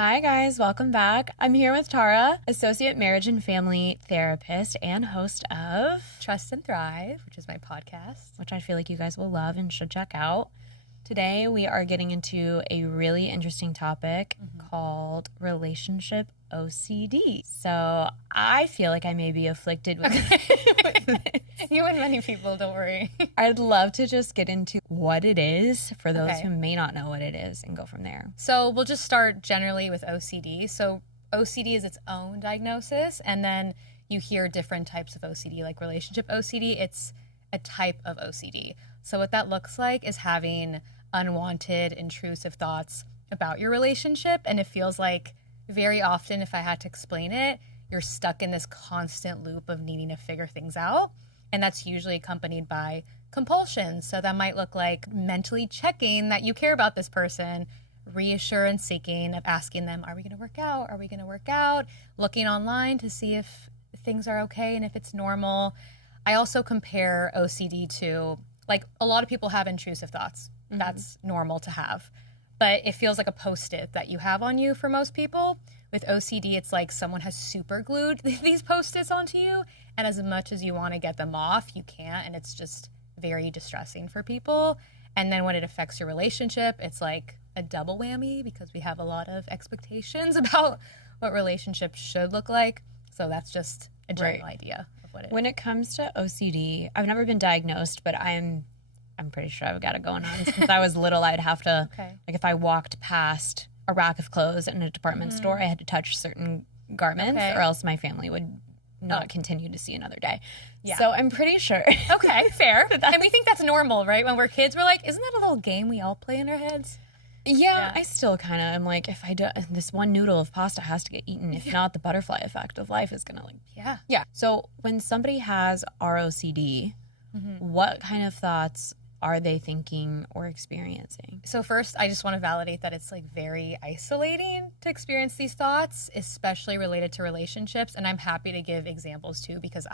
Hi guys, welcome back. I'm here with Tara, associate marriage and family therapist and host of Trust and Thrive, which is my podcast. which I feel like you guys will love and should check out. Today we are getting into a really interesting topic called relationship OCD. So I feel like I may be afflicted with it. You and many people, don't worry. I'd love to just get into what it is for those Okay. who may not know what it is and go from there. So we'll just start generally with OCD. So OCD is its own diagnosis, and then you hear different types of OCD, like relationship OCD. It's a type of OCD. So what that looks like is having unwanted, intrusive thoughts about your relationship, and it feels like very often, if I had to explain it, you're stuck in this constant loop of needing to figure things out. And that's usually accompanied by compulsions. So that might look like mentally checking that you care about this person, reassurance seeking of asking them, are we going to work out? Are we going to work out? Looking online to see if things are okay and if it's normal. I also compare OCD to, like, a lot of people have intrusive thoughts. That's normal to have. But it feels like a Post-it that you have on you for most people. With OCD, it's like someone has super glued these Post-its onto you, and as much as you want to get them off, you can't, and it's just very distressing for people. And then when it affects your relationship, it's like a double whammy because we have a lot of expectations about what relationships should look like. So that's just a general idea of what it is. When it comes to OCD, I've never been diagnosed, but I'm pretty sure I've got it going on. Since I was little, I'd have to, like if I walked past a rack of clothes in a department store, I had to touch certain garments or else my family would not continue to see another day. Yeah. So I'm pretty sure. Okay, fair. And we think that's normal, right? When we're kids, we're like, isn't that a little game we all play in our heads? Yeah, I still kind of am like, if I do, this one noodle of pasta has to get eaten. If not, the butterfly effect of life is going to Yeah. So when somebody has ROCD, what kind of thoughts are they thinking or experiencing? So first, I just want to validate that it's like very isolating to experience these thoughts, especially related to relationships. And I'm happy to give examples too, because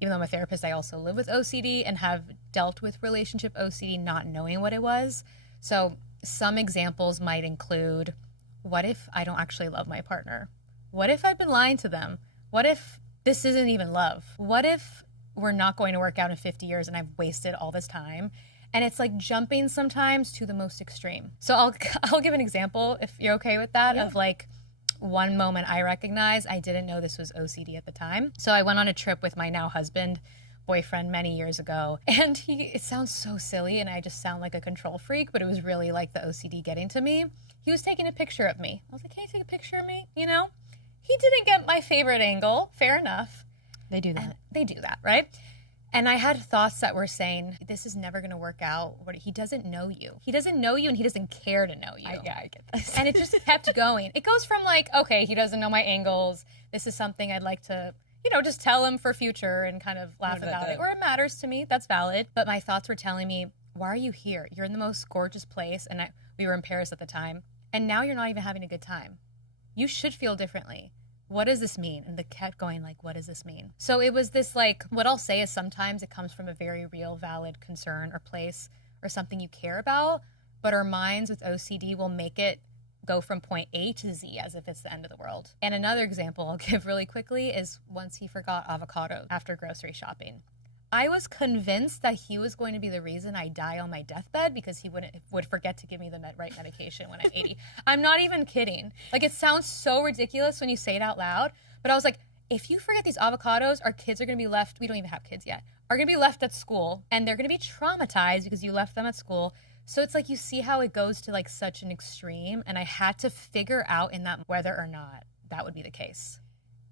even though I'm a therapist, I also live with OCD and have dealt with relationship OCD not knowing what it was. So some examples might include, what if I don't actually love my partner? What if I've been lying to them? What if this isn't even love? What if we're not going to work out in 50 years and I've wasted all this time? And it's like jumping sometimes to the most extreme. So I'll give an example, if you're okay with that, of like one moment I recognize. I didn't know this was OCD at the time. So I went on a trip with my now husband, boyfriend, many years ago. And it sounds so silly and I just sound like a control freak, but it was really like the OCD getting to me. He was taking a picture of me. I was like, can you take a picture of me? You know? He didn't get my favorite angle. Fair enough. They do that. They do that, right? And I had thoughts that were saying, this is never going to work out. He doesn't know you. He doesn't know you and he doesn't care to know you. I get this. And it just kept going. It goes from like, okay, he doesn't know my angles. This is something I'd like to, just tell him for future and kind of laugh about it. Or it matters to me. That's valid. But my thoughts were telling me, why are you here? You're in the most gorgeous place. And we were in Paris at the time. And now you're not even having a good time. You should feel differently. What does this mean? And they kept going like, what does this mean? So it was this like, what I'll say is sometimes it comes from a very real, valid concern or place or something you care about, but our minds with OCD will make it go from point A to Z as if it's the end of the world. And another example I'll give really quickly is once he forgot avocado after grocery shopping. I was convinced that he was going to be the reason I die on my deathbed because he would forget to give me the right medication when I'm 80. I'm not even kidding. Like, it sounds so ridiculous when you say it out loud, but I was like, if you forget these avocados, our kids are going to be left, we don't even have kids yet, are going to be left at school, and they're going to be traumatized because you left them at school. So it's like you see how it goes to like such an extreme, and I had to figure out in that whether or not that would be the case.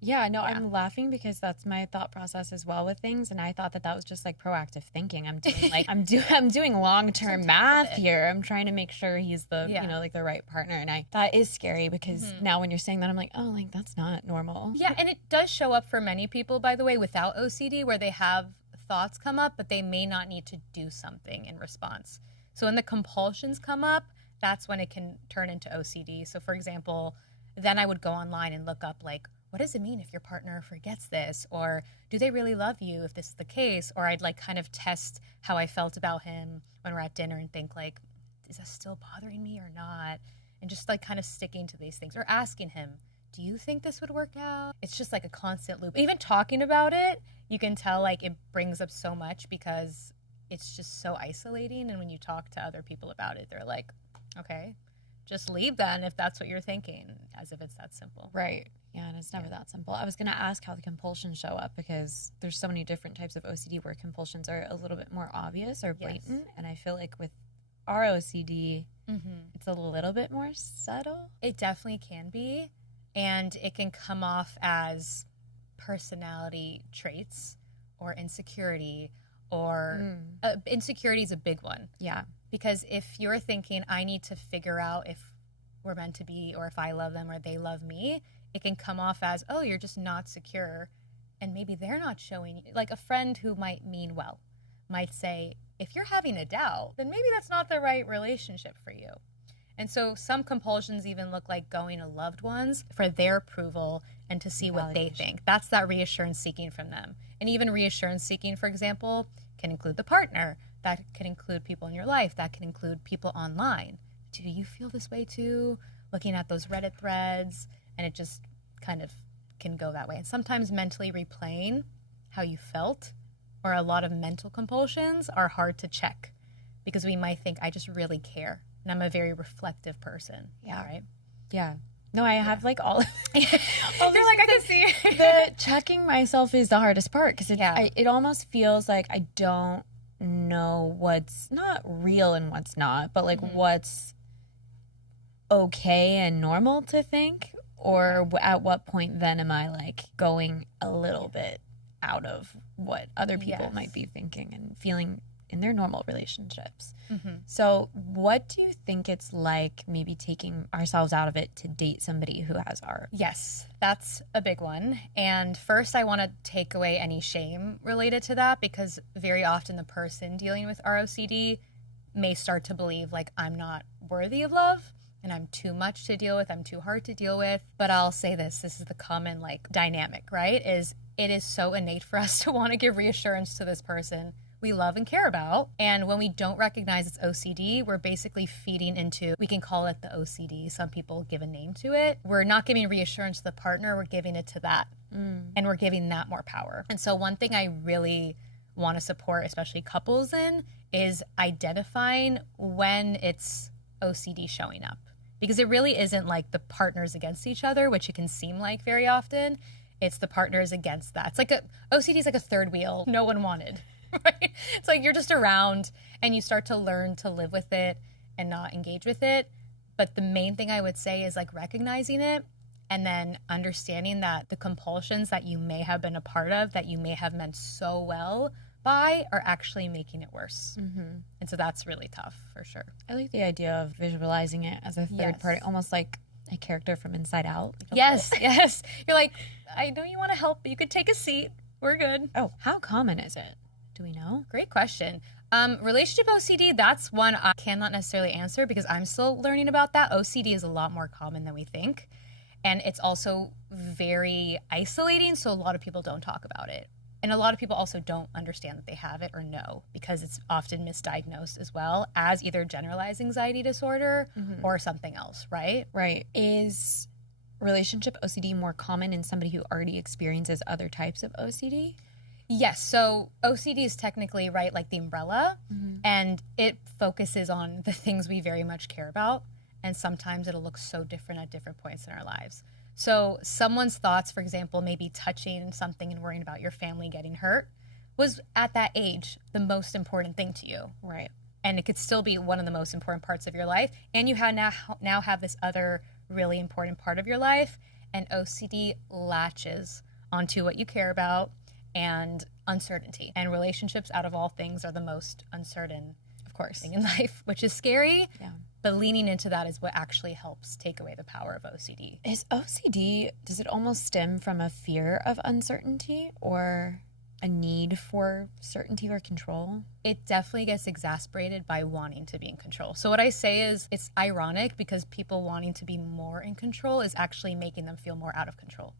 Yeah, no, I'm laughing because that's my thought process as well with things, and I thought that was just like proactive thinking. I'm doing like I'm doing long-term math here. I'm trying to make sure he's the like the right partner, and that is scary because now when you're saying that, I'm like, oh, like that's not normal. Yeah, and it does show up for many people, by the way, without OCD, where they have thoughts come up, but they may not need to do something in response. So when the compulsions come up, that's when it can turn into OCD. So for example, then I would go online and look up like, what does it mean if your partner forgets this? Or do they really love you if this is the case? Or I'd like kind of test how I felt about him when we're at dinner and think like, is that still bothering me or not? and just like kind of sticking to these things or asking him, do you think this would work out? It's just like a constant loop. Even talking about it, you can tell like it brings up so much because it's just so isolating. And when you talk to other people about it, they're like, okay, just leave then if that's what you're thinking, as if it's that simple. Right. Yeah, and it's never that simple. I was going to ask how the compulsions show up because there's so many different types of OCD where compulsions are a little bit more obvious or blatant. Yes. And I feel like with ROCD, it's a little bit more subtle. It definitely can be. And it can come off as personality traits or insecurity or insecurity is a big one. Yeah. Because if you're thinking, I need to figure out if we're meant to be or if I love them or they love me, it can come off as, oh, you're just not secure. And maybe they're not showing you. Like a friend who might mean well might say, if you're having a doubt, then maybe that's not the right relationship for you. And so some compulsions even look like going to loved ones for their approval and to see what they think. That's that reassurance seeking from them. And even reassurance seeking, for example, can include the partner. That can include people in your life. That can include people online. Do you feel this way too? Looking at those Reddit threads, and it just kind of can go that way. And sometimes mentally replaying how you felt, or a lot of mental compulsions are hard to check because we might think, I just really care. And I'm a very reflective person. Yeah. Right? Yeah. No, I have like all You're like, I can see. The checking myself is the hardest part because it almost feels like I don't know what's not real and what's not, but like what's okay and normal to think, or at what point then am I like going a little bit out of what other people might be thinking and feeling in their normal relationships. So what do you think it's like maybe taking ourselves out of it to date somebody who has RO? Yes, that's a big one. And first I want to take away any shame related to that because very often the person dealing with ROCD may start to believe like I'm not worthy of love and I'm too much to deal with, I'm too hard to deal with. But I'll say this is the common like dynamic, right? It is so innate for us to want to give reassurance to this person we love and care about. And when we don't recognize it's OCD, we're basically feeding into, we can call it the OCD. Some people give a name to it. We're not giving reassurance to the partner, we're giving it to that. And we're giving that more power. And so one thing I really want to support, especially couples in, is identifying when it's OCD showing up. Because it really isn't like the partners against each other, which it can seem like very often. It's the partners against that. It's like OCD is like a third wheel no one wanted. Right? It's like you're just around and you start to learn to live with it and not engage with it. But the main thing I would say is like recognizing it and then understanding that the compulsions that you may have been a part of, that you may have meant so well by, are actually making it worse. And so that's really tough for sure. I like the idea of visualizing it as a third party, almost like a character from Inside Out. Yes. You're like, I know you want to help, but you could take a seat. We're good. Oh, how common is it? Do we know? Great question. Relationship OCD, that's one I cannot necessarily answer because I'm still learning about that. OCD is a lot more common than we think. And it's also very isolating, so a lot of people don't talk about it. And a lot of people also don't understand that they have it or know because it's often misdiagnosed as well as either generalized anxiety disorder or something else, right? Right. Is relationship OCD more common in somebody who already experiences other types of OCD? Yes, so OCD is technically, right, like the umbrella, and it focuses on the things we very much care about, and sometimes it'll look so different at different points in our lives. So someone's thoughts, for example, maybe touching something and worrying about your family getting hurt, was at that age the most important thing to you. Right. And it could still be one of the most important parts of your life, and you have now have this other really important part of your life, and OCD latches onto what you care about, and uncertainty. And relationships, out of all things, are the most uncertain, of course, thing in life, which is scary. Yeah. But leaning into that is what actually helps take away the power of OCD. Is OCD, does it almost stem from a fear of uncertainty or a need for certainty or control? It definitely gets exacerbated by wanting to be in control. So what I say is it's ironic because people wanting to be more in control is actually making them feel more out of control.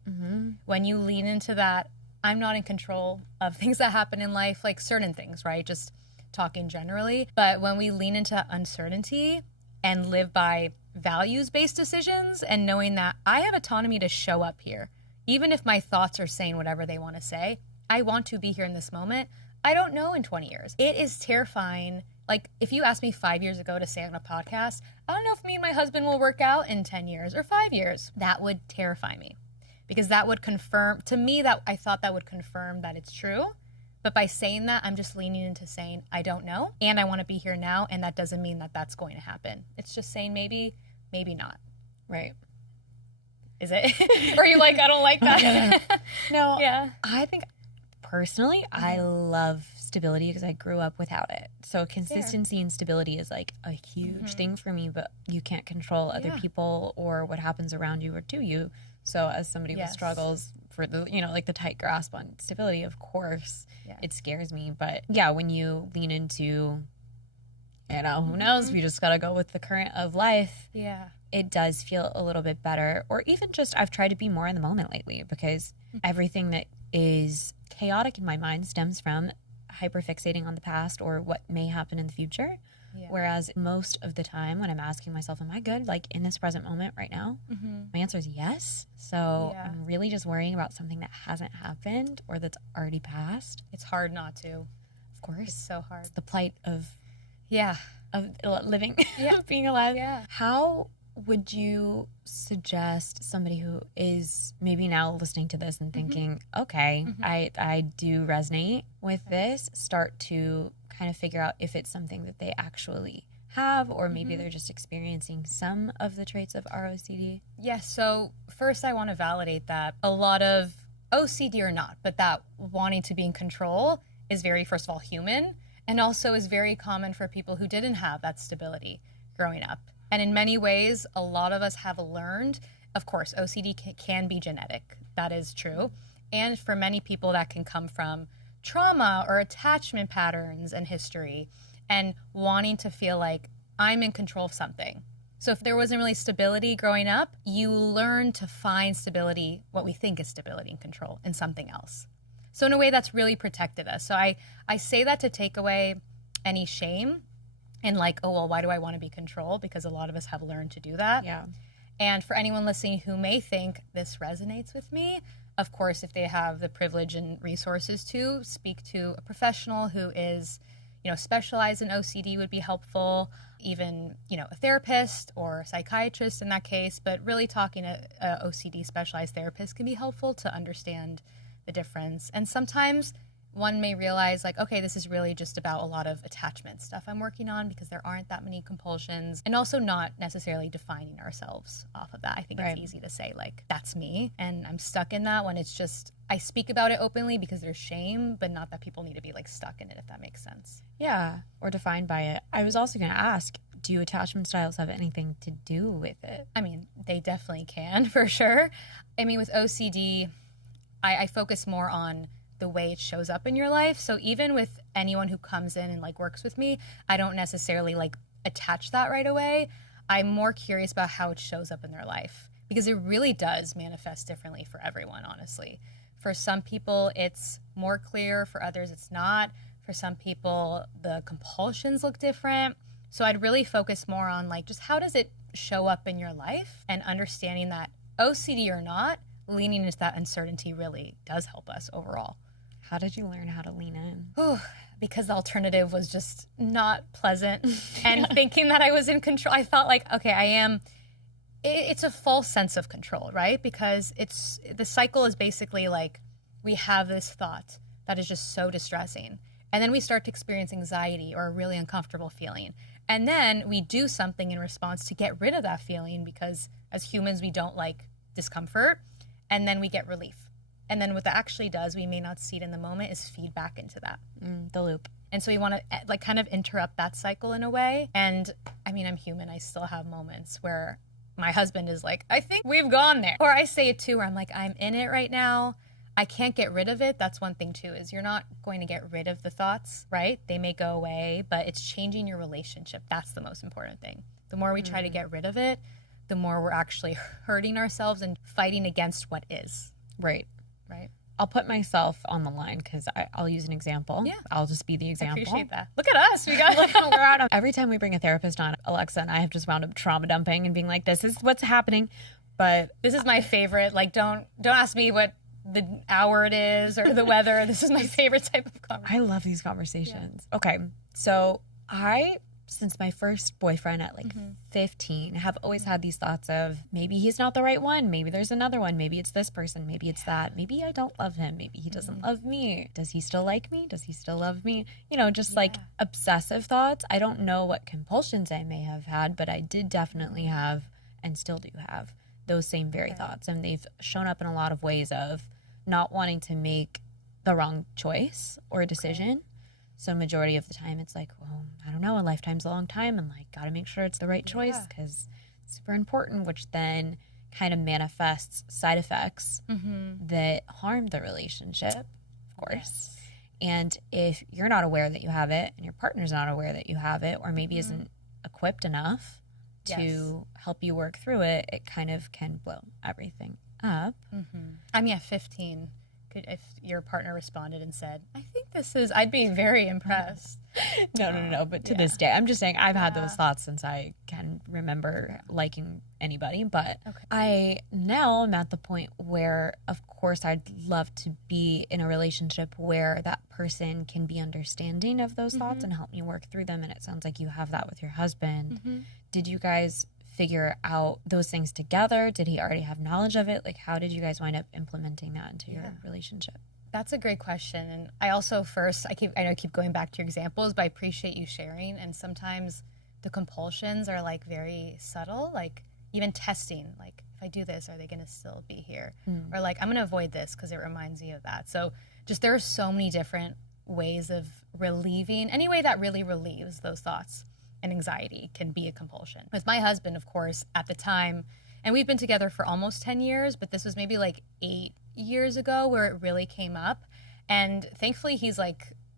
When you lean into that, I'm not in control of things that happen in life, like certain things, right? Just talking generally. But when we lean into uncertainty and live by values-based decisions and knowing that I have autonomy to show up here. Even if my thoughts are saying whatever they want to say, I want to be here in this moment. I don't know in 20 years. It is terrifying. Like, if you asked me 5 years ago to say on a podcast, I don't know if me and my husband will work out in 10 years or 5 years. That would terrify me because that would confirm, to me, that I thought that would confirm that it's true. But by saying that, I'm just leaning into saying, I don't know, and I want to be here now, and that doesn't mean that that's going to happen. It's just saying maybe, maybe not. Right. Is it? Or are you like, I don't like that? No. Yeah. I think, personally, I love stability because I grew up without it. So consistency and stability is like a huge thing for me, but you can't control other people or what happens around you or to you. So as somebody who struggles for the, you know, like the tight grasp on stability, of course, it scares me. But yeah, when you lean into, you know, who knows, we just got to go with the current of life. Yeah. It does feel a little bit better. Or even just, I've tried to be more in the moment lately because everything that is chaotic in my mind stems from hyperfixating on the past or what may happen in the future. Yeah. Whereas most of the time when I'm asking myself, am I good, like in this present moment right now? My answer is yes. So I'm really just worrying about something that hasn't happened or that's already passed. It's hard not to. Of course. It's so hard. It's the plight of living, being alive. Yeah. How would you suggest somebody who is maybe now listening to this and thinking, okay, I do resonate with this, start to kind of figure out if it's something that they actually have or maybe they're just experiencing some of the traits of ROCD? Yes, so first I want to validate that a lot of OCD or not, but that wanting to be in control is very, first of all, human, and also is very common for people who didn't have that stability growing up. And in many ways, a lot of us have learned, of course, OCD can be genetic. That is true. And for many people, that can come from trauma or attachment patterns and history and wanting to feel like I'm in control of something. So if there wasn't really stability growing up, you learn to find stability, what we think is stability and control, in something else. So in a way, that's really protected us. So I say that to take away any shame and like, oh, well, why do I want to be controlled? Because a lot of us have learned to do that. Yeah. And for anyone listening who may think this resonates with me, of course, if they have the privilege and resources to speak to a professional who is, you know, specialized in OCD would be helpful, even, you know, a therapist or a psychiatrist in that case, but really talking to a OCD specialized therapist can be helpful to understand the difference. And sometimes one may realize like, okay, this is really just about a lot of attachment stuff I'm working on because there aren't that many compulsions, and also not necessarily defining ourselves off of that. I think it's easy to say like, that's me and I'm stuck in that, when it's just, I speak about it openly because there's shame, but not that people need to be like stuck in it, if that makes sense. Yeah, or defined by it. I was also going to ask, do attachment styles have anything to do with it? I mean, they definitely can, for sure. I mean, with OCD, I focus more on the way it shows up in your life. So even with anyone who comes in and like works with me, I don't necessarily like attach that right away. I'm more curious about how it shows up in their life because it really does manifest differently for everyone, honestly. For some people, it's more clear. For others, it's not. For some people, the compulsions look different. So I'd really focus more on like, just how does it show up in your life, and understanding that OCD or not, leaning into that uncertainty really does help us overall. How did you learn how to lean in? Because the alternative was just not pleasant. And thinking that I was in control, I thought like, okay, I am. It's a false sense of control, right? Because the cycle is basically like, we have this thought that is just so distressing. And then we start to experience anxiety or a really uncomfortable feeling. And then we do something in response to get rid of that feeling, because as humans, we don't like discomfort. And then we get relief. And then what that actually does, we may not see it in the moment, is feed back into that. The loop. And so we want to like kind of interrupt that cycle in a way. And I mean, I'm human. I still have moments where my husband is like, I think we've gone there. Or I say it too, where I'm like, I'm in it right now. I can't get rid of it. That's one thing too, is you're not going to get rid of the thoughts, right? They may go away, but it's changing your relationship. That's the most important thing. The more we try to get rid of it, the more we're actually hurting ourselves and fighting against what is. Right. I'll put myself on the line because I'll use an example. Yeah. I'll just be the example. I appreciate that. Look at us. We got Every time we bring a therapist on, Alexa and I have just wound up trauma dumping and being like, this is what's happening. But this is my favorite. Like, don't ask me what the hour it is or the weather. This is my favorite type of conversation. I love these conversations. Yeah. Okay. So since my first boyfriend at like 15, have always had these thoughts of maybe he's not the right one. Maybe there's another one. Maybe it's this person. Maybe it's that. Maybe I don't love him. Maybe he doesn't love me. Does he still like me? Does he still love me? You know, just like obsessive thoughts. I don't know what compulsions I may have had, but I did definitely have and still do have those same very thoughts. And they've shown up in a lot of ways of not wanting to make the wrong choice or decision. So majority of the time it's like, well, I don't know, a lifetime's a long time and like got to make sure it's the right choice because it's super important, which then kind of manifests side effects that harm the relationship, of course. Yes. And if you're not aware that you have it and your partner's not aware that you have it or maybe isn't equipped enough to help you work through it, it kind of can blow everything up. I mean, at 15... if your partner responded and said, I think this is, I'd be very impressed. No. But to this day, I'm just saying I've had those thoughts since I can remember liking anybody. But I now am at the point where, of course, I'd love to be in a relationship where that person can be understanding of those thoughts and help me work through them. And it sounds like you have that with your husband. Did you guys figure out those things together? Did he already have knowledge of it? Like, how did you guys wind up implementing that into your relationship? That's a great question. And I also I know I keep going back to your examples, but I appreciate you sharing. And sometimes the compulsions are like very subtle, like even testing, like if I do this, are they going to still be here? Or like, I'm going to avoid this because it reminds me of that. So just there are so many different ways of relieving, any way that really relieves those thoughts and anxiety can be a compulsion. With my husband, of course, at the time, and we've been together for almost 10 years, but this was maybe like 8 years ago where it really came up. And thankfully,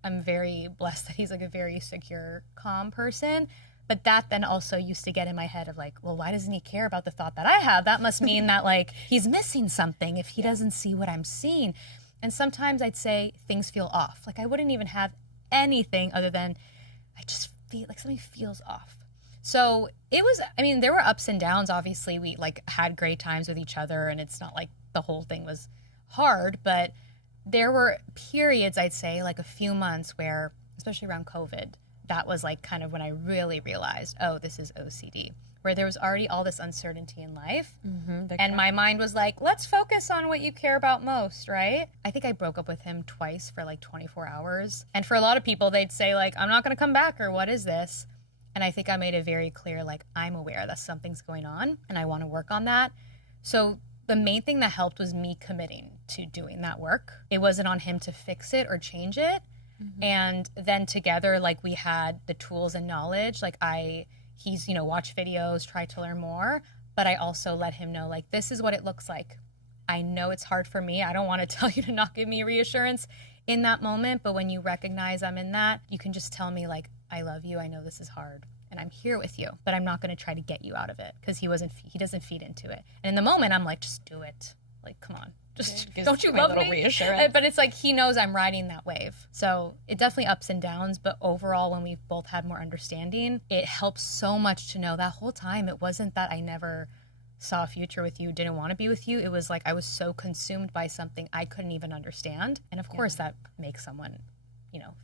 I'm very blessed that he's like a very secure, calm person. But that then also used to get in my head of like, well, why doesn't he care about the thought that I have? That must mean that like he's missing something if he doesn't see what I'm seeing. And sometimes I'd say things feel off. Like I wouldn't even have anything other than I just feel like something feels off. So there were ups and downs. Obviously, we like had great times with each other and it's not like the whole thing was hard, but there were periods, I'd say like a few months where, especially around COVID, that was like kind of when I really realized, oh, this is OCD, where there was already all this uncertainty in life. And my mind was like, let's focus on what you care about most, right? I think I broke up with him twice for like 24 hours. And for a lot of people, they'd say like, I'm not going to come back, or what is this? And I think I made it very clear, like, I'm aware that something's going on and I want to work on that. So the main thing that helped was me committing to doing that work. It wasn't on him to fix it or change it. And then together, like we had the tools and knowledge, like he's, watch videos, try to learn more, but I also let him know, like, this is what it looks like. I know it's hard for me. I don't want to tell you to not give me reassurance in that moment, but when you recognize I'm in that, you can just tell me, like, I love you. I know this is hard and I'm here with you, but I'm not going to try to get you out of it because he doesn't feed into it. And in the moment, I'm like, just do it. Like, come on. Just don't you love me? Reassurance. But it's like he knows I'm riding that wave. So it definitely ups and downs. But overall, when we've both had more understanding, it helps so much to know that whole time it wasn't that I never saw a future with you, didn't want to be with you. It was like I was so consumed by something I couldn't even understand. And of course, that makes someone,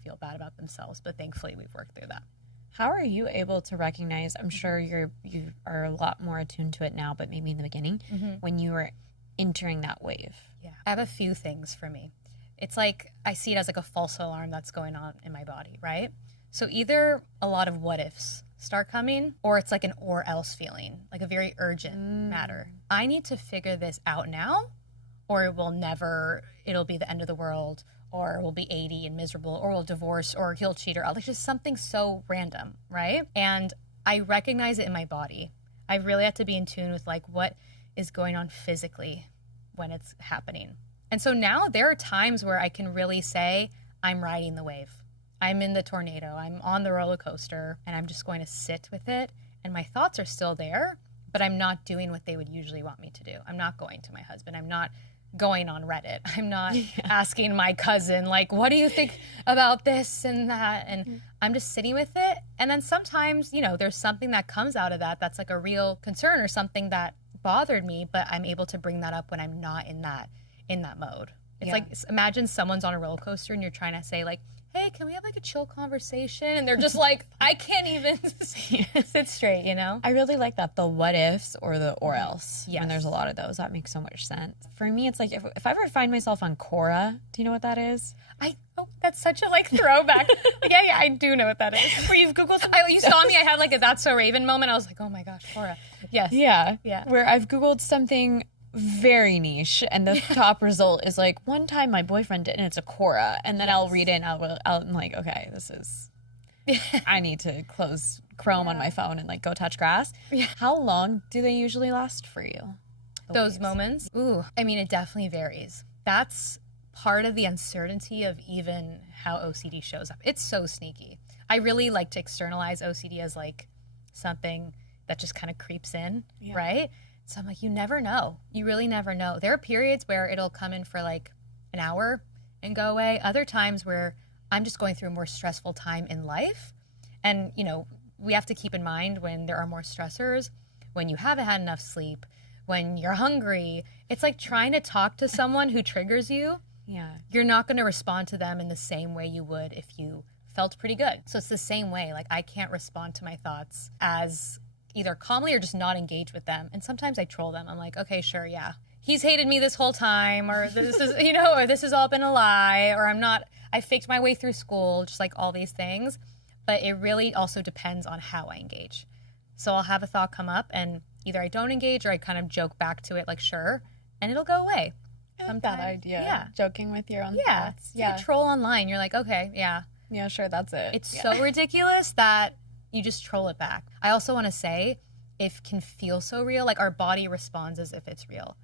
feel bad about themselves. But thankfully, we've worked through that. How are you able to recognize, I'm sure you are a lot more attuned to it now, but maybe in the beginning, when you were entering that wave? Yeah, I have a few things for me. It's like I see it as like a false alarm that's going on in my body, right? So either a lot of what ifs start coming, or it's like an or else feeling, like a very urgent matter. I need to figure this out now, or it'll be the end of the world, or we'll be 80 and miserable, or we'll divorce, or he'll cheat, or like just something so random, right? And I recognize it in my body. I really have to be in tune with like what is going on physically when it's happening. And so now there are times where I can really say, I'm riding the wave. I'm in the tornado. I'm on the roller coaster, and I'm just going to sit with it. And my thoughts are still there, but I'm not doing what they would usually want me to do. I'm not going to my husband. I'm not going on Reddit. I'm not asking my cousin, like, what do you think about this and that? And I'm just sitting with it. And then sometimes, you know, there's something that comes out of that that's like a real concern or something that bothered me, but I'm able to bring that up when I'm not in that mode. It's like, imagine someone's on a roller coaster and you're trying to say like, hey, can we have like a chill conversation? And they're just like, I can't even sit straight, you know? I really like that, the what ifs or the or else. Yes. When there's a lot of those, that makes so much sense. For me, it's like, if I ever find myself on Quora, do you know what that is? That's such a like throwback. yeah, I do know what that is. Where you've Googled, you saw me, I had like a That's So Raven moment. I was like, oh my gosh, Quora. Yes. Yeah. Yeah. Where I've Googled something very niche, and the top result is like, one time my boyfriend did, and it's a Quora, and then I'll read it and I'm like, okay, this is, I need to close Chrome on my phone and like go touch grass. Yeah. How long do they usually last for you? Those moments? Ooh, I mean, it definitely varies. That's part of the uncertainty of even how OCD shows up. It's so sneaky. I really like to externalize OCD as like something that just kind of creeps in, right? So I'm like, you never know. You really never know. There are periods where it'll come in for like an hour and go away. Other times where I'm just going through a more stressful time in life. And, you know, we have to keep in mind when there are more stressors, when you haven't had enough sleep, when you're hungry. It's like trying to talk to someone who triggers you. Yeah. You're not going to respond to them in the same way you would if you felt pretty good. So it's the same way. Like, I can't respond to my thoughts as either calmly or just not engage with them. And sometimes I troll them. I'm like, okay, sure, yeah. He's hated me this whole time, or this is, you know, or this has all been a lie, or I faked my way through school, just like all these things. But it really also depends on how I engage. So I'll have a thought come up and either I don't engage or I kind of joke back to it like, sure, and it'll go away. Sometimes. That idea. Yeah. Joking with your own thoughts. Yeah. Like a troll online. You're like, okay, yeah. Yeah, sure, that's it. It's so ridiculous that you just troll it back. I also want to say, it can feel so real, like our body responds as if it's real.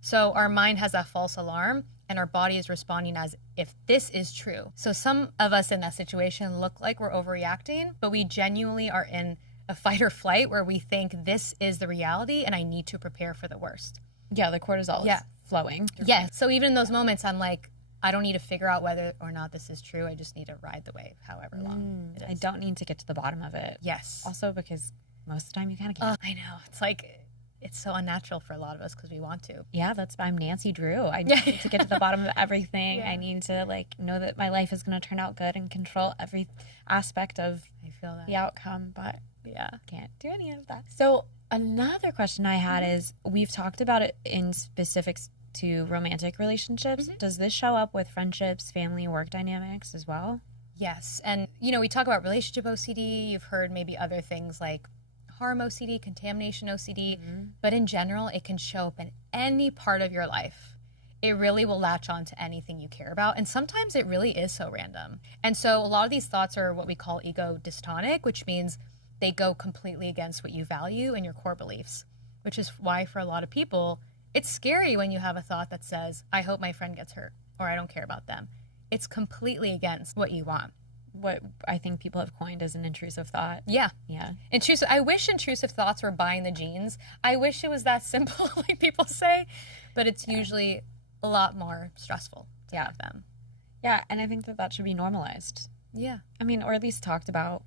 So our mind has that false alarm and our body is responding as if this is true. So some of us in that situation look like we're overreacting, but we genuinely are in a fight or flight where we think this is the reality and I need to prepare for the worst. Yeah, the cortisol is flowing. Yeah, so even in those moments, I'm like, I don't need to figure out whether or not this is true. I just need to ride the wave, however long it is. I don't need to get to the bottom of it. Yes. Also because most of the time you kind of can't. I know. It's like, it's so unnatural for a lot of us because we want to. Yeah, I'm Nancy Drew. I need to get to the bottom of everything. I need to like know that my life is going to turn out good and control every aspect of the outcome. But can't do any of that. So another question I had is, we've talked about it in specifics to romantic relationships. Does this show up with friendships, family, work dynamics as well? Yes. And, you know, we talk about relationship OCD. You've heard maybe other things like harm OCD, contamination OCD. But in general, it can show up in any part of your life. It really will latch on to anything you care about. And sometimes it really is so random. And so a lot of these thoughts are what we call ego dystonic, which means they go completely against what you value and your core beliefs, which is why for a lot of people, it's scary when you have a thought that says, I hope my friend gets hurt, or I don't care about them. It's completely against what you want. What I think people have coined as an intrusive thought. Yeah. Yeah. Intrusive. I wish intrusive thoughts were buying the jeans. I wish it was that simple, like people say, but it's usually a lot more stressful to have them. Yeah, and I think that should be normalized. Yeah. I mean, or at least talked about.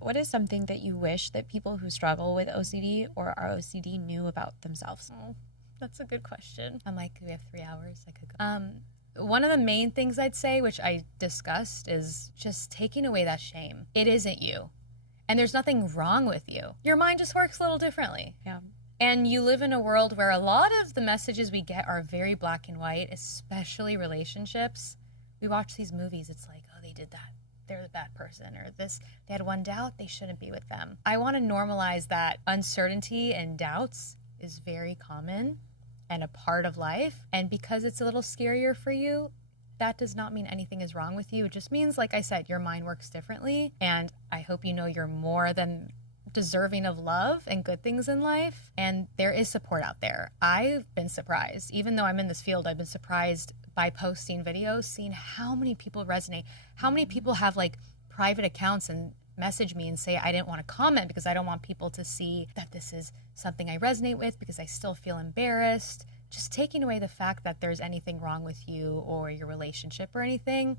What is something that you wish that people who struggle with OCD or are OCD knew about themselves? Oh, that's a good question. I'm like, we have 3 hours. I could go. One of the main things I'd say, which I discussed, is just taking away that shame. It isn't you. And there's nothing wrong with you. Your mind just works a little differently. Yeah. And you live in a world where a lot of the messages we get are very black and white, especially relationships. We watch these movies, it's like, oh, they did that. They're the bad person, or this, they had one doubt, they shouldn't be with them. I want to normalize that uncertainty and doubts is very common and a part of life. And because it's a little scarier for you, that does not mean anything is wrong with you. It just means, like I said, your mind works differently. And I hope you know you're more than deserving of love and good things in life. And there is support out there. I've been surprised. Even though I'm in this field, I've been surprised by posting videos, seeing how many people resonate, how many people have like private accounts and message me and say, I didn't want to comment because I don't want people to see that this is something I resonate with, because I still feel embarrassed just taking away the fact that there's anything wrong with you or your relationship or anything.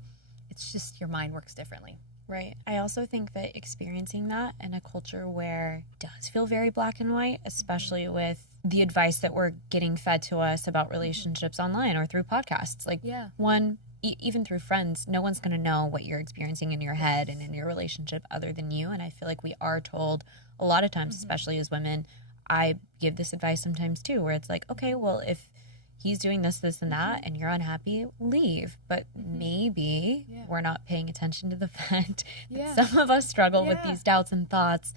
It's just your mind works differently. Right. I also think that experiencing that in a culture where it does feel very black and white, especially with the advice that we're getting fed to us about relationships online or through podcasts. Like, even through friends, no one's going to know what you're experiencing in your head and in your relationship other than you. And I feel like we are told a lot of times, especially as women, I give this advice sometimes too, where it's like, okay, well, if he's doing this, this, and that, and you're unhappy, leave. But maybe we're not paying attention to the fact that some of us struggle with these doubts and thoughts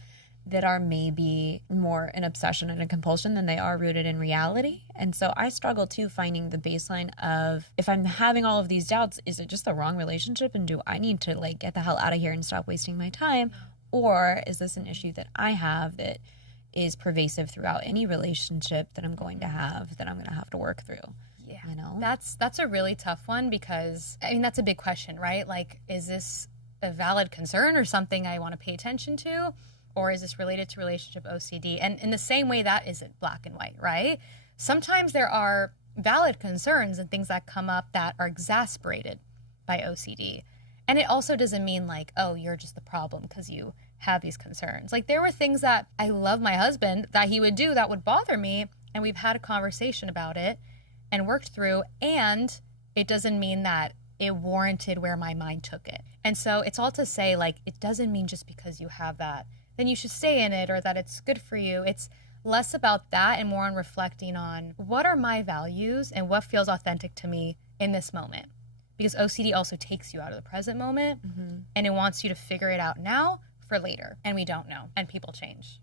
that are maybe more an obsession and a compulsion than they are rooted in reality. And so I struggle too, finding the baseline of, if I'm having all of these doubts, is it just the wrong relationship? And do I need to like get the hell out of here and stop wasting my time? Or is this an issue that I have that is pervasive throughout any relationship that I'm going to have, that I'm going to have to work through? Yeah. You know? That's a really tough one, because I mean, that's a big question, right? Like, is this a valid concern or something I want to pay attention to? Or is this related to relationship OCD? And in the same way, that isn't black and white, right? Sometimes there are valid concerns and things that come up that are exacerbated by OCD. And it also doesn't mean like, oh, you're just the problem because you have these concerns. Like, there were things that I love my husband that he would do that would bother me, and we've had a conversation about it and worked through, and it doesn't mean that it warranted where my mind took it. And so it's all to say, like, it doesn't mean just because you have that, then you should stay in it or that it's good for you. It's less about that and more on reflecting on what are my values and what feels authentic to me in this moment. Because OCD also takes you out of the present moment, and it wants you to figure it out now for later. And we don't know, and people change.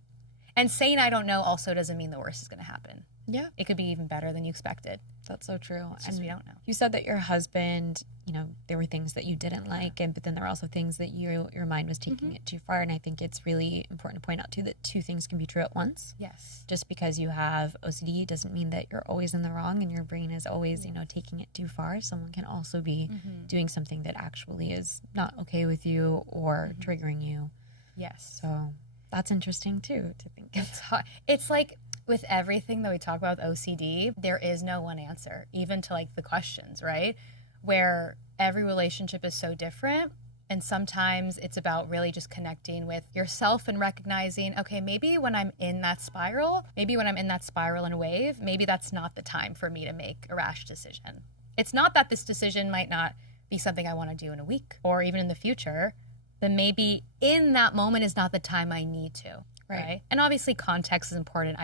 And saying I don't know also doesn't mean the worst is going to happen. Yeah. It could be even better than you expected. That's so true. It's just we don't know. You said that your husband, you know, there were things that you didn't like, but then there were also things that your mind was taking it too far. And I think it's really important to point out too that two things can be true at once. Yes. Just because you have OCD doesn't mean that you're always in the wrong and your brain is always, you know, taking it too far. Someone can also be doing something that actually is not okay with you or triggering you. Yes. So that's interesting too to think of. It's hard. It's like, with everything that we talk about with OCD, there is no one answer, even to like the questions, right? Where every relationship is so different. And sometimes it's about really just connecting with yourself and recognizing, okay, maybe when I'm in that spiral and wave, maybe that's not the time for me to make a rash decision. It's not that this decision might not be something I want to do in a week or even in the future, but maybe in that moment is not the time I need to. Right. And obviously context is important.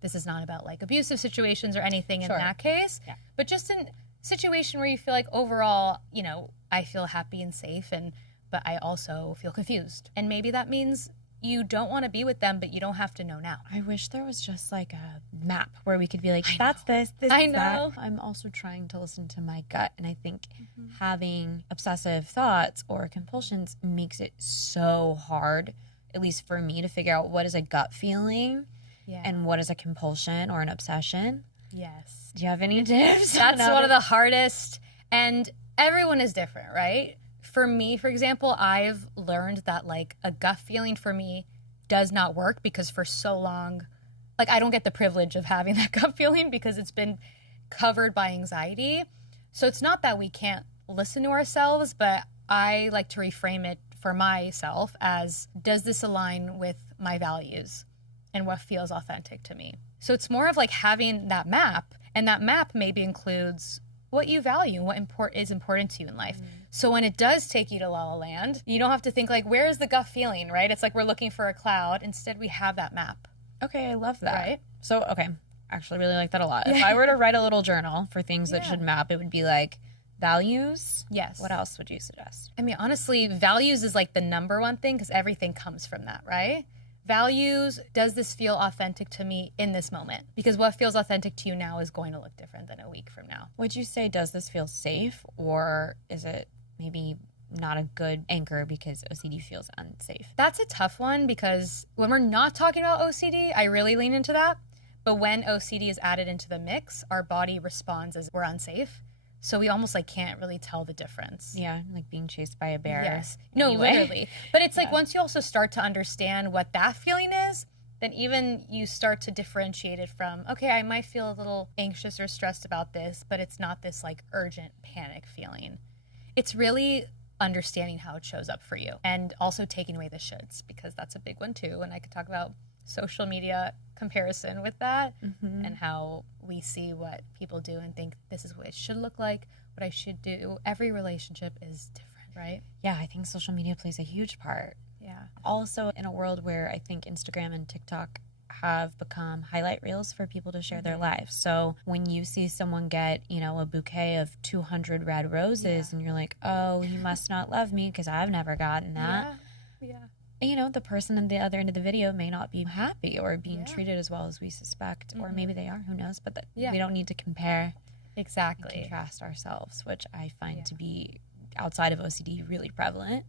This is not about like abusive situations or anything in that case, but just in a situation where you feel like overall, you know, I feel happy and safe, but I also feel confused. And maybe that means you don't want to be with them, but you don't have to know now. I wish there was just like a map where we could be like, that's this is that. I'm also trying to listen to my gut. And I think having obsessive thoughts or compulsions makes it so hard, at least for me, to figure out what is a gut feeling and what is a compulsion or an obsession. Yes. Do you have any tips? That's one of the hardest, and everyone is different, right? For me, for example, I've learned that like a gut feeling for me does not work, because for so long, like, I don't get the privilege of having that gut feeling because it's been covered by anxiety. So it's not that we can't listen to ourselves, but I like to reframe it for myself as, does this align with my values and what feels authentic to me? So it's more of like having that map, and that map maybe includes what you value and what is important to you in life. So when it does take you to La La Land, you don't have to think like, where is the gut feeling, right? It's like we're looking for a cloud. Instead, we have that map. Okay, I love that. Right? So, okay, actually really like that a lot. If I were to write a little journal for things that should map, it would be like values. Yes. What else would you suggest? I mean, honestly, values is like the number one thing, because everything comes from that, right? Values, does this feel authentic to me in this moment? Because what feels authentic to you now is going to look different than a week from now. Would you say, does this feel safe, or is it maybe not a good anchor because OCD feels unsafe? That's a tough one, because when we're not talking about OCD, I really lean into that. But when OCD is added into the mix, our body responds as we're unsafe. So we almost like can't really tell the difference. Yeah, like being chased by a bear. Yes. No, literally. But it's like once you also start to understand what that feeling is, then even you start to differentiate it from, okay, I might feel a little anxious or stressed about this, but it's not this like urgent panic feeling. It's really understanding how it shows up for you, and also taking away the shoulds, because that's a big one too. And I could talk about social media comparison with that, and how we see what people do and think this is what it should look like, what I should do. Every relationship is different, right? Yeah, I think social media plays a huge part. Yeah. Also, in a world where I think Instagram and TikTok have become highlight reels for people to share their lives. So when you see someone get, you know, a bouquet of 200 red roses, and you're like, oh, he must not love me because I've never gotten that. Yeah. You know, the person at the other end of the video may not be happy or being treated as well as we suspect, or maybe they are, who knows, but we don't need to compare. Exactly. And contrast ourselves, which I find to be, outside of OCD, really prevalent.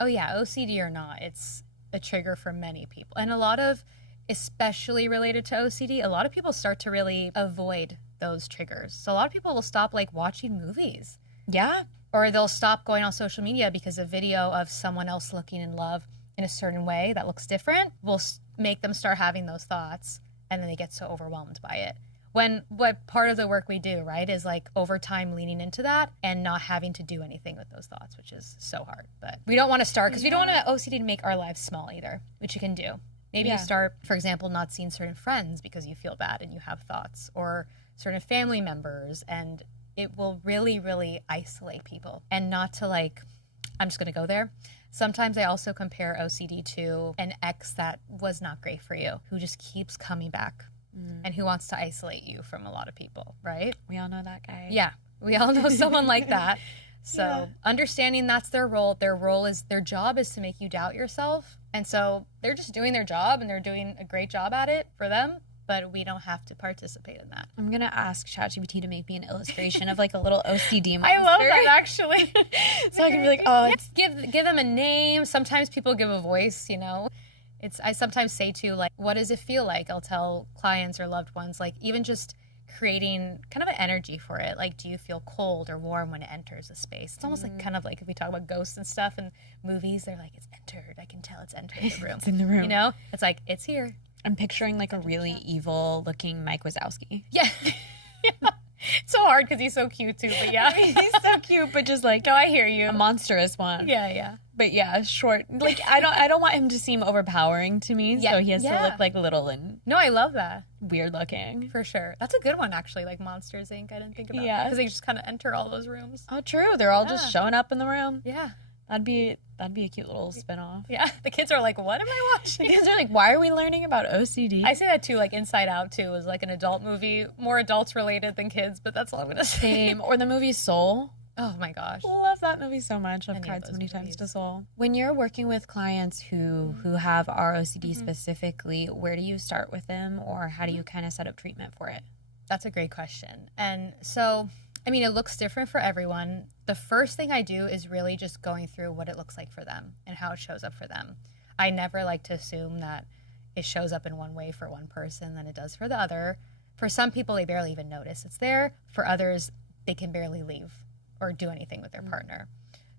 Oh yeah, OCD or not, it's a trigger for many people. And a lot of, especially related to OCD, a lot of people start to really avoid those triggers. So a lot of people will stop like watching movies. Yeah. Or they'll stop going on social media because a video of someone else looking in love in a certain way that looks different will make them start having those thoughts, and then they get so overwhelmed by it. When what part of the work we do, right, is like over time leaning into that and not having to do anything with those thoughts, which is so hard. But we don't want to start, because we don't want OCD to make our lives small either, which you can do. Maybe you start, for example, not seeing certain friends because you feel bad and you have thoughts, or certain family members, and it will really, really isolate people. And not to like, I'm just going to go there. Sometimes I also compare OCD to an ex that was not great for you, who just keeps coming back and who wants to isolate you from a lot of people, right? We all know that guy. Yeah, we all know someone like that. So understanding that's their role. Their job is to make you doubt yourself. And so they're just doing their job, and they're doing a great job at it for them, but we don't have to participate in that. I'm going to ask ChatGPT to make me an illustration of like a little OCD monster. I love that, actually. So I can be like, oh, it's... Give them a name. Sometimes people give a voice, you know. I sometimes say too, like, what does it feel like? I'll tell clients or loved ones, like, even just creating kind of an energy for it. Like, do you feel cold or warm when it enters a space? It's almost like kind of like if we talk about ghosts and stuff in movies, they're like, it's entered. I can tell it's entered the room. It's in the room. You know? It's like, it's here. I'm picturing like a really evil looking Mike Wazowski. Yeah. It's so hard because he's so cute too, but yeah. He's so cute, but just like, no, I hear you. A monstrous one. Yeah. But yeah, short. Like, I don't want him to seem overpowering to me, so he has to look like little and... No, I love that. Weird looking. For sure. That's a good one, actually, like Monsters, Inc. I didn't think about that. Because they just kind of enter all those rooms. Oh, true. They're all just showing up in the room. Yeah. That'd be a cute little spinoff. Yeah. The kids are like, what am I watching? The kids are like, why are we learning about OCD? I say that too, like Inside Out too is like an adult movie, more adults related than kids, but that's all I'm going to say. Same. Or the movie Soul. Oh my gosh. I love that movie so much. I've cried so many times to Soul. When you're working with clients who have ROCD specifically, where do you start with them, or how do you kind of set up treatment for it? That's a great question. And so, I mean, it looks different for everyone. The first thing I do is really just going through what it looks like for them and how it shows up for them. I never like to assume that it shows up in one way for one person than it does for the other. For some people, they barely even notice it's there. For others, they can barely leave or do anything with their partner.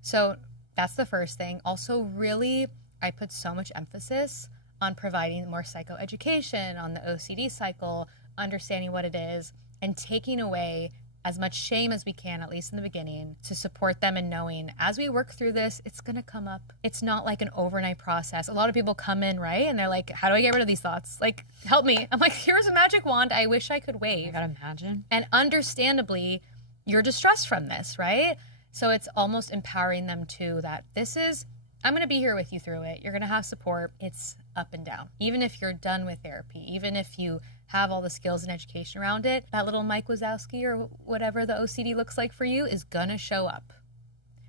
So that's the first thing. Also, really, I put so much emphasis on providing more psychoeducation on the OCD cycle, understanding what it is, and taking away as much shame as we can, at least in the beginning, to support them in knowing as we work through this, it's going to come up. It's not like an overnight process. A lot of people come in, right? And they're like, how do I get rid of these thoughts? Like, help me. I'm like, here's a magic wand. I wish I could wave. I gotta imagine. And understandably, you're distressed from this, right? So it's almost empowering them too that this is, I'm going to be here with you through it. You're going to have support. It's up and down. Even if you're done with therapy, even if you have all the skills and education around it, that little Mike Wazowski or whatever the OCD looks like for you is going to show up.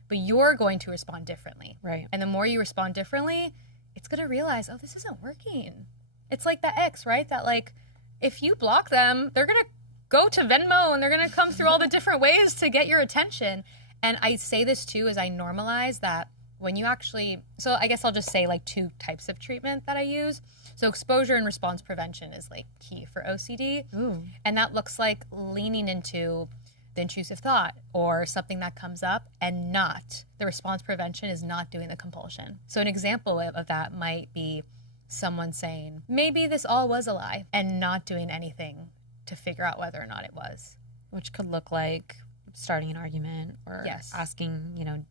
But you're going to respond differently. Right. And the more you respond differently, it's going to realize, oh, this isn't working. It's like that ex, right? That like, if you block them, they're going to go to Venmo and they're going to come through all the different ways to get your attention. And I say this too as I normalize that when you actually, so I guess I'll just say like two types of treatment that I use. So exposure and response prevention is like key for OCD. Ooh. And that looks like leaning into the intrusive thought or something that comes up and not, the response prevention is not doing the compulsion. So an example of that might be someone saying, maybe this all was a lie, and not doing anything to figure out whether or not it was. Which could look like starting an argument or asking, you know,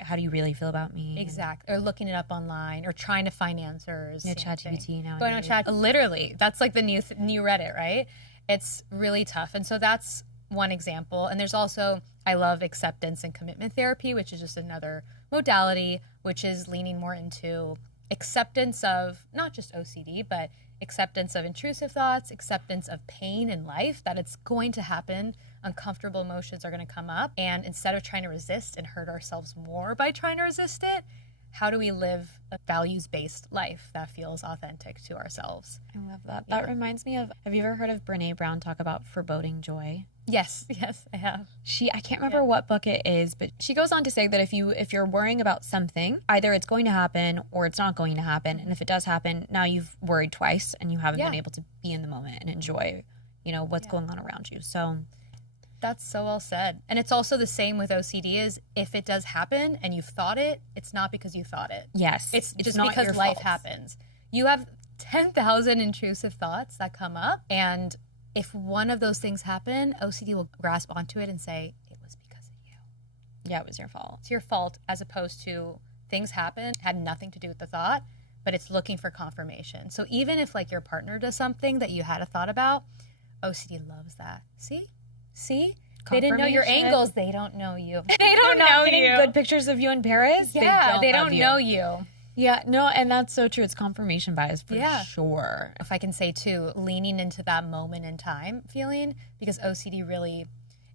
how do you really feel about me? Exactly. Or looking it up online or trying to find answers. Yeah, ChatGPT now. Going on Chat. Literally. That's like the new Reddit, right? It's really tough. And so that's one example. And there's also, I love acceptance and commitment therapy, which is just another modality, which is leaning more into acceptance of not just OCD, but acceptance of intrusive thoughts, acceptance of pain in life, that it's going to happen. Uncomfortable emotions are going to come up. And instead of trying to resist and hurt ourselves more by trying to resist it, how do we live a values-based life that feels authentic to ourselves? I love that. Yeah. That reminds me of, have you ever heard of Brene Brown talk about foreboding joy? Yes, I have. I can't remember what book it is, but she goes on to say that if you're worrying about something, either it's going to happen or it's not going to happen. And if it does happen, now you've worried twice and you haven't been able to be in the moment and enjoy, you know, what's going on around you. So that's so well said. And it's also the same with OCD is if it does happen and you've thought it, it's not because you thought it. Yes. It's just because life happens. You have 10,000 intrusive thoughts that come up, and if one of those things happen, OCD will grasp onto it and say, it was because of you. Yeah, it was your fault. It's your fault, as opposed to things happen, had nothing to do with the thought, but it's looking for confirmation. So even if like your partner does something that you had a thought about, OCD loves that. See? They didn't know your angles. They don't know you. They don't know you. Good pictures of you in Paris. Yeah, they don't know you. Yeah, no, and that's so true. It's confirmation bias for sure. If I can say too, leaning into that moment in time feeling, because OCD really,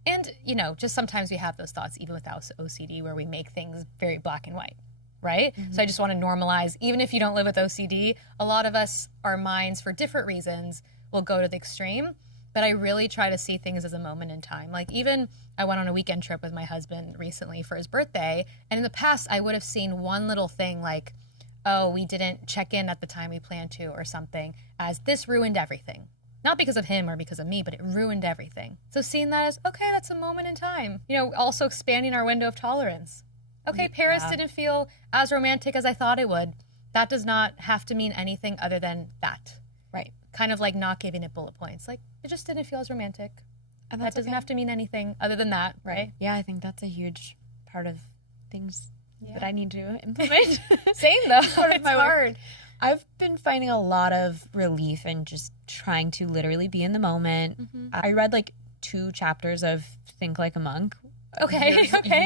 and you know, just sometimes we have those thoughts even without OCD where we make things very black and white, right? Mm-hmm. So I just want to normalize, even if you don't live with OCD, a lot of us, our minds for different reasons will go to the extreme. But I really try to see things as a moment in time. Like even I went on a weekend trip with my husband recently for his birthday. And in the past, I would have seen one little thing like, oh, we didn't check in at the time we planned to or something, as this ruined everything. Not because of him or because of me, but it ruined everything. So seeing that as, okay, that's a moment in time. You know, also expanding our window of tolerance. Okay, Paris didn't feel as romantic as I thought it would. That does not have to mean anything other than that. Right. Kind of like not giving it bullet points. Like, it just didn't feel as romantic. And that doesn't have to mean anything other than that, right? Yeah, I think that's a huge part of things that I need to implement. Same though. It's hard. I've been finding a lot of relief in just trying to literally be in the moment. Mm-hmm. I read like 2 chapters of Think Like a Monk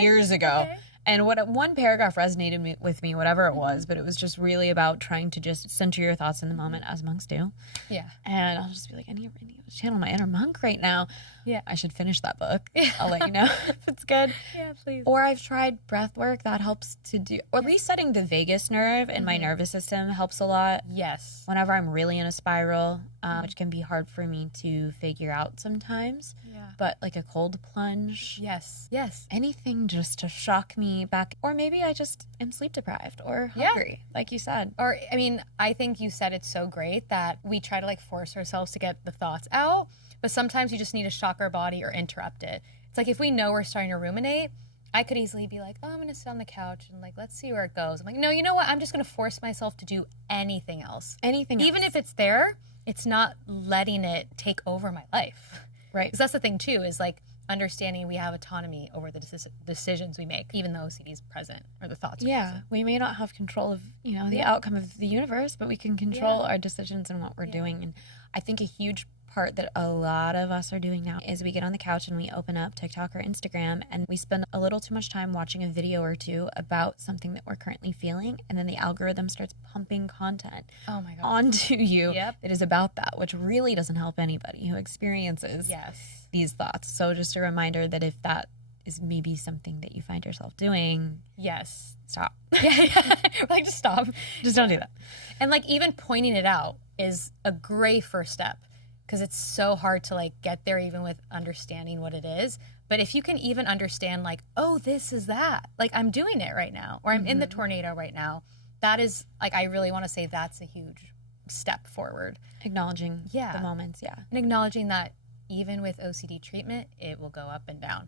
years ago. Okay. And one paragraph resonated with me, whatever it was, but it was just really about trying to just center your thoughts in the moment, as monks do. Yeah. And I'll just be like, I need to channel my inner monk right now. Yeah. I should finish that book. I'll let you know if it's good. Yeah, please. Or I've tried breath work. That helps to do, or resetting the vagus nerve in my nervous system helps a lot. Yes. Whenever I'm really in a spiral, which can be hard for me to figure out sometimes. Yeah. But like a cold plunge. Yes. Anything just to shock me back. Or maybe I just am sleep deprived or hungry, like you said. Or, I mean, I think you said it so great that we try to like force ourselves to get the thoughts out, but sometimes you just need to shock our body or interrupt it. It's like if we know we're starting to ruminate, I could easily be like, oh, I'm going to sit on the couch and like, let's see where it goes. I'm like, no, you know what? I'm just going to force myself to do anything else. Even if it's there, it's not letting it take over my life. Right. Because that's the thing too, is like understanding we have autonomy over the decisions we make, even though OCD is present or the thoughts are present. We may not have control of, you know, the outcome of the universe, but we can control our decisions and what we're doing. And I think a huge part that a lot of us are doing now is we get on the couch and we open up TikTok or Instagram and we spend a little too much time watching a video or two about something that we're currently feeling, and then the algorithm starts pumping content onto you that is about that, which really doesn't help anybody who experiences these thoughts. So just a reminder that if that is maybe something that you find yourself doing, stop. Like, just stop. Just don't do that. And like even pointing it out is a great first step, because it's so hard to like get there even with understanding what it is. But if you can even understand like, oh, this is that, like I'm doing it right now, or I'm in the tornado right now, that is like, I really want to say that's a huge step forward. Acknowledging the moments, and acknowledging that even with OCD treatment, it will go up and down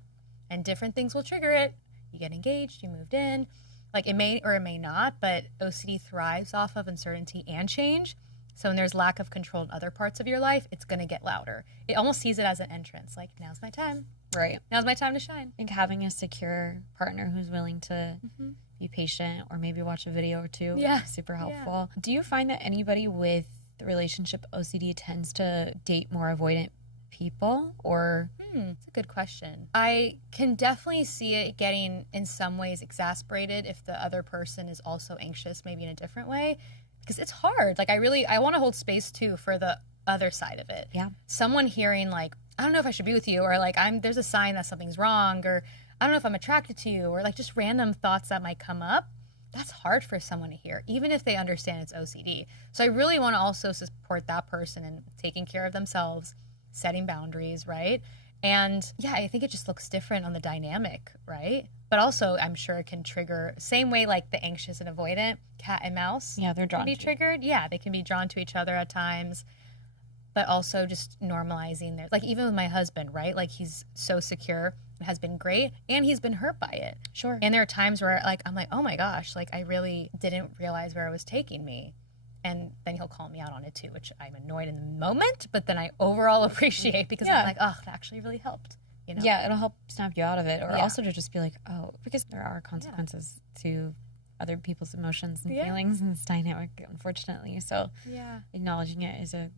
and different things will trigger it. You get engaged, you moved in. Like, it may or it may not, but OCD thrives off of uncertainty and change. So when there's lack of control in other parts of your life, it's going to get louder. It almost sees it as an entrance. Like, now's my time. Right. Now's my time to shine. I think having a secure partner who's willing to be patient or maybe watch a video or two is super helpful. Do you find that anybody with relationship OCD tends to date more avoidant people, or? That's a good question. I can definitely see it getting in some ways exasperated if the other person is also anxious, maybe in a different way, because it's hard. Like, I want to hold space too for the other side of it. Yeah. Someone hearing like, I don't know if I should be with you, or like, there's a sign that something's wrong, or I don't know if I'm attracted to you, or like just random thoughts that might come up. That's hard for someone to hear, even if they understand it's OCD. So I really want to also support that person in taking care of themselves, setting boundaries, right? And yeah, I think it just looks different on the dynamic, right? But also, I'm sure it can trigger, same way like the anxious and avoidant, cat and mouse. Yeah, they're drawn can be triggered. Yeah, they can be drawn to each other at times. But also just normalizing their, like even with my husband, right? Like he's so secure, it has been great, and he's been hurt by it. Sure. And there are times where like, I'm like, oh my gosh, like I really didn't realize where it was taking me. And then he'll call me out on it too, which I'm annoyed in the moment, but then I overall appreciate because I'm like, oh, that actually really helped. You know? Yeah, it'll help snap you out of it, or also to just be like, oh, because there are consequences to other people's emotions and feelings in this dynamic, unfortunately. So acknowledging it is a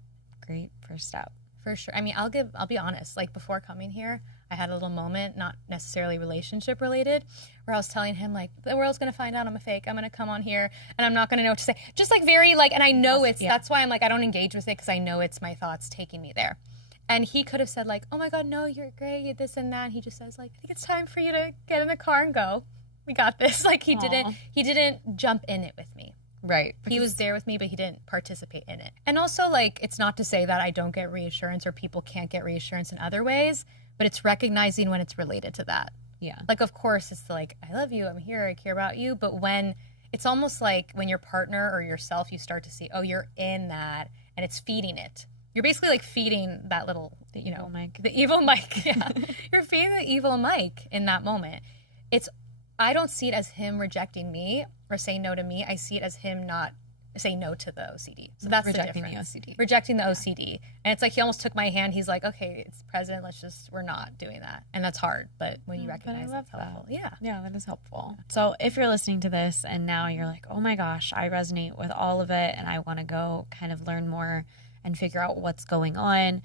great first step. For sure. I mean, I'll be honest, like before coming here, I had a little moment, not necessarily relationship related, where I was telling him like, the world's going to find out I'm a fake. I'm going to come on here and I'm not going to know what to say. Just like very like, and I know that's why I'm like, I don't engage with it because I know it's my thoughts taking me there. And he could have said like, oh my God, no, you're great, this and that. And he just says like, I think it's time for you to get in the car and go. We got this. Like he didn't jump in it with me. Right. He was there with me, but he didn't participate in it. And also, like, it's not to say that I don't get reassurance or people can't get reassurance in other ways, but it's recognizing when it's related to that. Yeah. Like, of course, it's like, I love you, I'm here, I care about you. But when it's almost like when your partner or yourself, you start to see, oh, you're in that, and it's feeding it. You're basically like feeding that little, the evil Mike. Yeah. You're feeding the evil Mike in that moment. I don't see it as him rejecting me or saying no to me. I see it as him not saying no to the OCD. So that's rejecting the difference. the OCD. Rejecting the OCD. And it's like he almost took my hand. He's like, okay, it's present. We're not doing that. And that's hard. But when you recognize that's helpful. Yeah. Yeah, that is helpful. So if you're listening to this and now you're like, oh my gosh, I resonate with all of it and I want to go kind of learn more and figure out what's going on,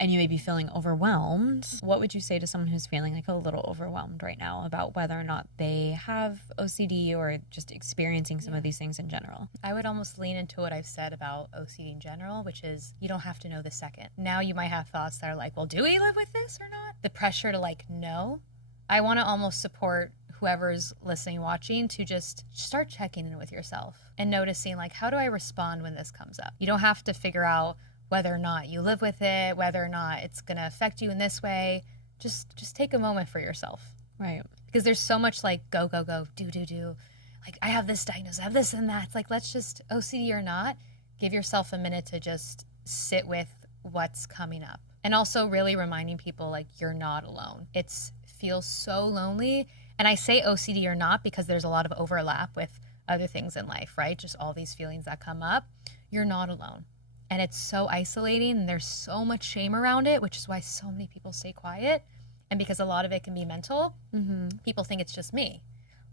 and you may be feeling overwhelmed, what would you say to someone who's feeling like a little overwhelmed right now about whether or not they have OCD or just experiencing some of these things in general? I would almost lean into what I've said about OCD in general, which is you don't have to know the second. Now you might have thoughts that are like, well, do we live with this or not? The pressure to like know. I want to almost support whoever's listening, watching, to just start checking in with yourself and noticing like, how do I respond when this comes up? You don't have to figure out whether or not you live with it, whether or not it's going to affect you in this way. Just take a moment for yourself. Right. Because there's so much like go, do. Like, I have this diagnosis, I have this and that. It's like, let's just, OCD or not, give yourself a minute to just sit with what's coming up. And also really reminding people like, you're not alone. It feels so lonely. And I say OCD or not because there's a lot of overlap with other things in life, right? Just all these feelings that come up. You're not alone. And it's so isolating and there's so much shame around it, which is why so many people stay quiet. And because a lot of it can be mental, people think it's just me.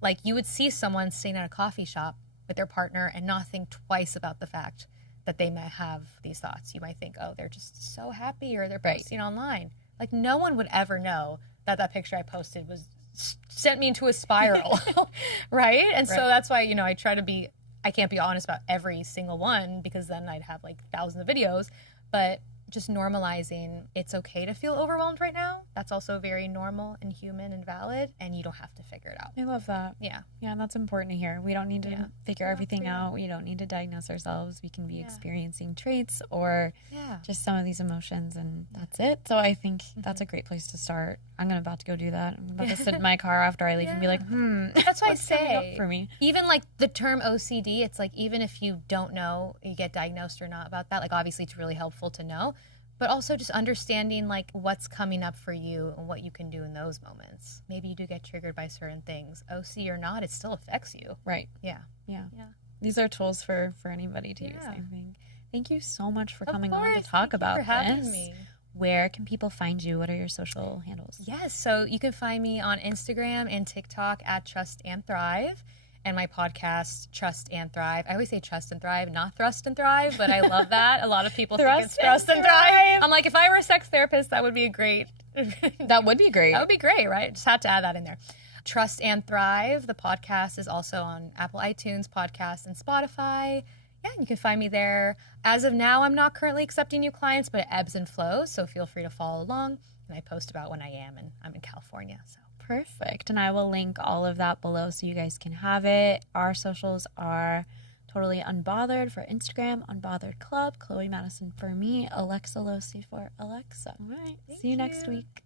Like you would see someone sitting at a coffee shop with their partner and not think twice about the fact that they might have these thoughts. You might think, oh, they're just so happy or they're posting online. Like no one would ever know that picture I posted sent me into a spiral, right? And so that's why, I can't be honest about every single one because then I'd have like thousands of videos, but just normalizing it's okay to feel overwhelmed right now. That's also very normal and human and valid, and you don't have to figure it out. I love that. Yeah. Yeah, that's important to hear. We don't need to figure everything out. We don't need to diagnose ourselves. We can be experiencing traits or just some of these emotions, and that's it. So I think that's a great place to start. I'm about to go do that. I'm about to sit in my car after I leave and be like, That's why I say, for me. Even like the term OCD, it's like even if you don't know, you get diagnosed or not about that, like obviously it's really helpful to know. But also just understanding like what's coming up for you and what you can do in those moments. Maybe you do get triggered by certain things. OC or not, it still affects you. Right. Yeah. These are tools for anybody to use, I think. Thank you so much for coming on to talk about this. Thank you for having me. Where can people find you? What are your social handles? Yes, so you can find me on Instagram and TikTok at Trust and Thrive. And my podcast, Trust and Thrive. I always say Trust and Thrive, not Thrust and Thrive, but I love that. A lot of people think it's Thrust and Thrive. I'm like, if I were a sex therapist, that would be great. That would be great. That would be great, right? Just had to add that in there. Trust and Thrive. The podcast is also on Apple iTunes Podcasts and Spotify. Yeah, you can find me there. As of now, I'm not currently accepting new clients, but it ebbs and flows, so feel free to follow along. And I post about when I am, and I'm in California, so. Perfect. And I will link all of that below so you guys can have it. Our socials are totally Unbothered for Instagram, Unbothered Club, Chloe Madison for me, Alexa Losi for Alexa. All right. See you next week.